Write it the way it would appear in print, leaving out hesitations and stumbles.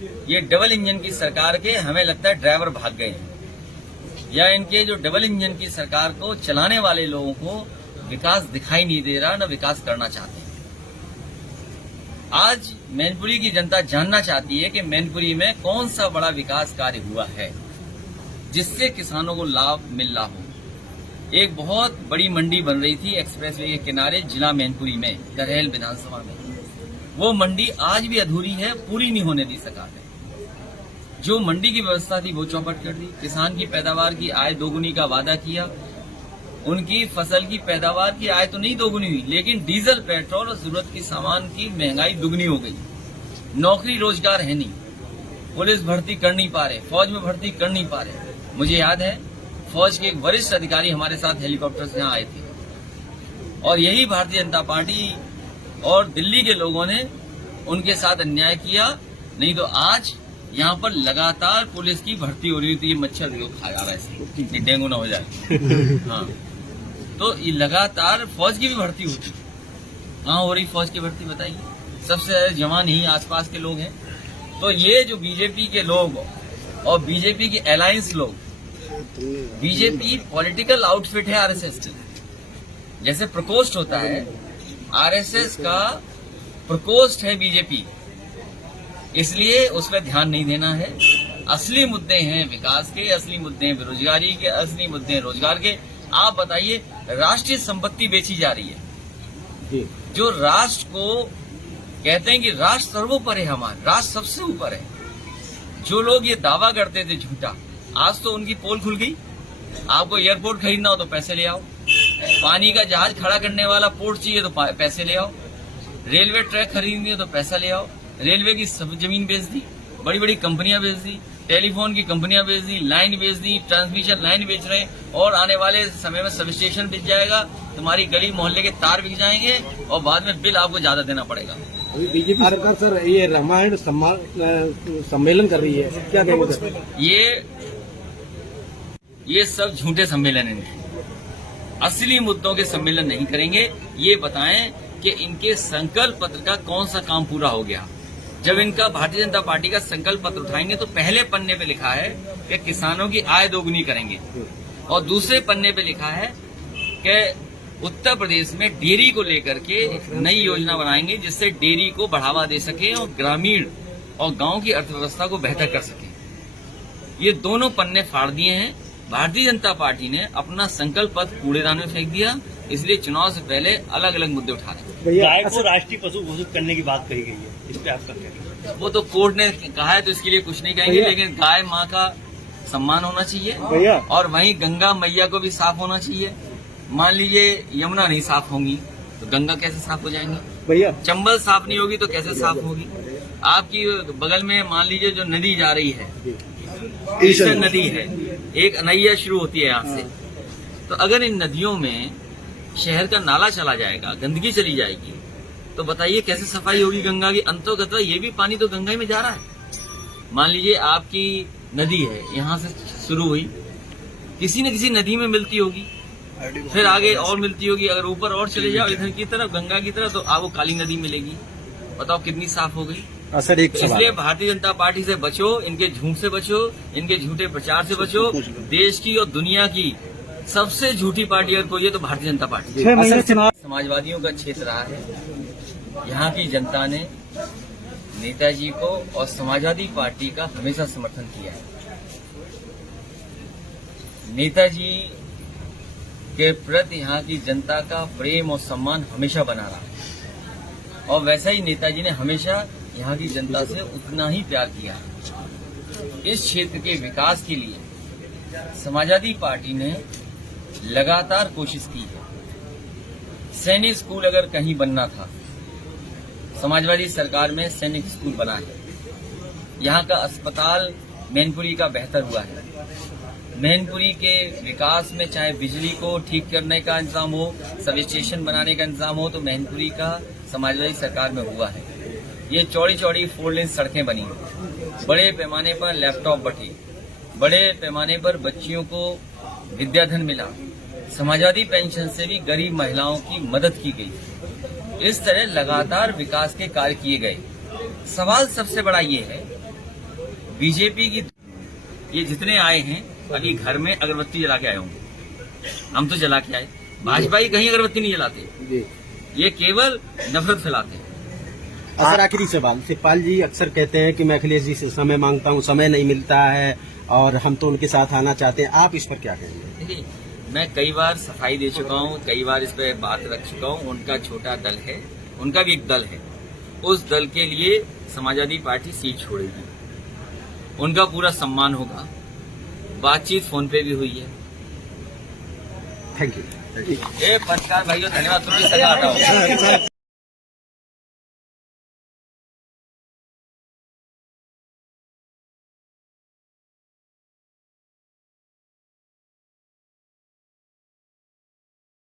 ये double engine की सरकार के हमें लगता है ड्राइवर भाग गए हैं, या इनके जो डबल इंजन की सरकार को चलाने वाले लोगों को विकास दिखाई नहीं दे रहा, न विकास करना चाहते हैं। आज मैनपुरी की जनता जानना चाहती है कि मैनपुरी में कौन सा बड़ा विकास कार्य हुआ है जिससे किसानों को लाभ मिल रहा हो। एक बहुत बड़ी मंडी बन रही थी एक्सप्रेसवे के किनारे जिला मैनपुरी में, करहेल विधानसभा में। वो मंडी आज भी अधूरी है, पूरी नहीं होने दी सरकार ने। जो मंडी की व्यवस्था थी वो चौपट कर दी। किसान की पैदावार की आय दोगुनी का वादा किया, उनकी फसल की पैदावार की आय तो नहीं दोगुनी हुई, लेकिन डीजल, पेट्रोल और जरूरत की सामान की महंगाई दुगनी हो गई। नौकरी रोजगार है नहीं, पुलिस भर्ती कर नहीं पा रहे, फौज में भर्ती कर नहीं पा रहे। मुझे याद है फौज के एक वरिष्ठ अधिकारी हमारे साथ हेलीकॉप्टर से यहाँ आए थे, और यही भारतीय जनता पार्टी और दिल्ली के लोगों ने उनके साथ अन्याय किया। नहीं तो आज यहाँ पर लगातार पुलिस की भर्ती हो रही थी। ये मच्छर लोग खा जा रहा है, डेंगू ना हो जाए। हाँ, तो ये लगातार फौज की भी भर्ती होती। कहाँ हो रही फौज की भर्ती बताइए? सबसे ज्यादा जवान ही आसपास के लोग हैं। तो ये जो बीजेपी के लोग और बीजेपी की अलायंस लोग, बीजेपी पॉलिटिकल आउटफिट है आरएसएस की। जैसे प्रकोष्ठ होता है, आरएसएस का प्रकोष्ठ है बीजेपी, इसलिए उस पर ध्यान नहीं देना है। असली मुद्दे हैं विकास के, असली मुद्दे हैं बेरोजगारी के, असली मुद्दे हैं रोजगार के। आप बताइए, राष्ट्रीय संपत्ति बेची जा रही है। जो राष्ट्र को कहते हैं कि राष्ट्र सर्वोपरि है, हमारा राष्ट्र सबसे ऊपर है। जो लोग ये दावा करते थे झूठा, आज तो उनकी पोल खुल गई। आपको एयरपोर्ट खरीदना हो तो पैसे ले आओ, पानी का जहाज खड़ा करने वाला पोर्ट चाहिए तो पैसे ले आओ, रेलवे ट्रैक खरीदनी हो तो पैसा ले आओ। रेलवे की सब जमीन बेच दी, बड़ी बड़ी कंपनियां बेच दी, टेलीफोन की कंपनियां बेच दी, लाइन बेच दी, ट्रांसमिशन लाइन बेच रहे हैं, और आने वाले समय में सब स्टेशन बिक जाएगा, तुम्हारी गली मोहल्ले के तार बिक जाएंगे, और बाद में बिल आपको ज्यादा देना पड़ेगा। बीजेपी सरकार सर ये रामायण सम्मेलन कर रही है, क्या कहेंगे सर? ये सब झूठे सम्मेलन हैं। असली मुद्दों के सम्मेलन नहीं करेंगे। ये बताएं कि इनके संकल्प पत्र का कौन सा काम पूरा हो गया। जब इनका भारतीय जनता पार्टी का संकल्प पत्र उठाएंगे तो पहले पन्ने पे लिखा है कि किसानों की आय दोगुनी करेंगे, और दूसरे पन्ने पे लिखा है कि उत्तर प्रदेश में डेयरी को लेकर के नई योजना बनाएंगे जिससे डेयरी को बढ़ावा दे सके और ग्रामीण और गांव की अर्थव्यवस्था को बेहतर कर सके। ये दोनों पन्ने फाड़ दिए हैं। भारतीय जनता पार्टी ने अपना संकल्प पत्र कूड़ेदान में फेंक दिया, इसलिए चुनाव से पहले अलग अलग मुद्दे उठा रहे हैं। गाय को राष्ट्रीय पशु घोषित करने की बात कही गई है, इस पे आपका क्या कहना है? वो तो कोर्ट ने कहा है तो इसके लिए कुछ नहीं कहेंगे, लेकिन गाय माँ का सम्मान होना चाहिए, और वहीं गंगा मैया को भी साफ होना चाहिए। मान लीजिए यमुना नहीं साफ होंगी तो गंगा कैसे साफ हो जाएंगी भैया? चंबल साफ नहीं होगी तो कैसे साफ होगी? आपकी बगल में मान लीजिए जो नदी जा रही है, ईशर नदी है, एक अनैया शुरू होती है यहाँ से, तो अगर इन नदियों में शहर का नाला चला जाएगा, गंदगी चली जाएगी, तो बताइए कैसे सफाई होगी गंगा की? अंतोगत ये भी पानी तो गंगा में जा रहा है। मान लीजिए आपकी नदी है, यहाँ से शुरू हुई, किसी न किसी नदी में मिलती होगी, फिर आगे और मिलती होगी। अगर ऊपर और चले जाओ इधर की तरफ, गंगा की तरफ, तो आपको काली नदी मिलेगी। बताओ कितनी साफ हो गई। सर एक इसलिए भारतीय जनता पार्टी से बचो, इनके झूठ से बचो, इनके झूठे प्रचार से बचो। देश की और दुनिया की सबसे झूठी पार्टी अगर कोई है तो भारतीय जनता पार्टी। समाजवादियों का क्षेत्र रहा है। यहाँ की जनता ने नेताजी को और समाजवादी पार्टी का हमेशा समर्थन किया है। नेताजी के प्रति यहाँ की जनता का प्रेम और सम्मान हमेशा बना रहा है, और वैसा ही नेताजी ने हमेशा यहाँ की जनता से उतना ही प्यार किया है। इस क्षेत्र के विकास के लिए समाजवादी पार्टी ने लगातार कोशिश की है। सैनिक स्कूल अगर कहीं बनना था, समाजवादी सरकार में सैनिक स्कूल बना है। यहाँ का अस्पताल मैनपुरी का बेहतर हुआ है। मैनपुरी के विकास में चाहे बिजली को ठीक करने का इंतजाम हो, सब स्टेशन बनाने का इंतजाम हो, तो मैनपुरी का समाजवादी सरकार में हुआ है। ये चौड़ी चौड़ी 4 लेन सड़कें बनी, बड़े पैमाने पर लैपटॉप बंटे, बड़े पैमाने पर बच्चियों को विद्याधन मिला, समाजवादी पेंशन से भी गरीब महिलाओं की मदद की गई। इस तरह लगातार विकास के कार्य किए गए। सवाल सबसे बड़ा ये है बीजेपी की ये जितने आए हैं अभी घर में अगरबत्ती जला के आए होंगे, हम तो जला के आए। भाजपा ही कहीं अगरबत्ती नहीं जलाते, जी ये केवल नफरत फैलाते हैं। सर आखिरी सवाल, शिवपाल जी अक्सर कहते हैं कि मैं अखिलेश जी से समय मांगता हूं, समय नहीं मिलता है और हम तो उनके साथ आना चाहते हैं, आप इस पर क्या कहेंगे? देखिए, मैं कई बार सफाई दे चुका हूँ, कई बार इस पर बात रख चुका हूँ। उनका छोटा दल है, उनका भी एक दल है, उस दल के लिए समाजवादी पार्टी सीट छोड़ेगी, उनका पूरा सम्मान होगा। बातचीत फोन पे भी हुई है। Thank you. पत्रकार भाइयों धन्यवाद, तुम भी सजा हटाओ।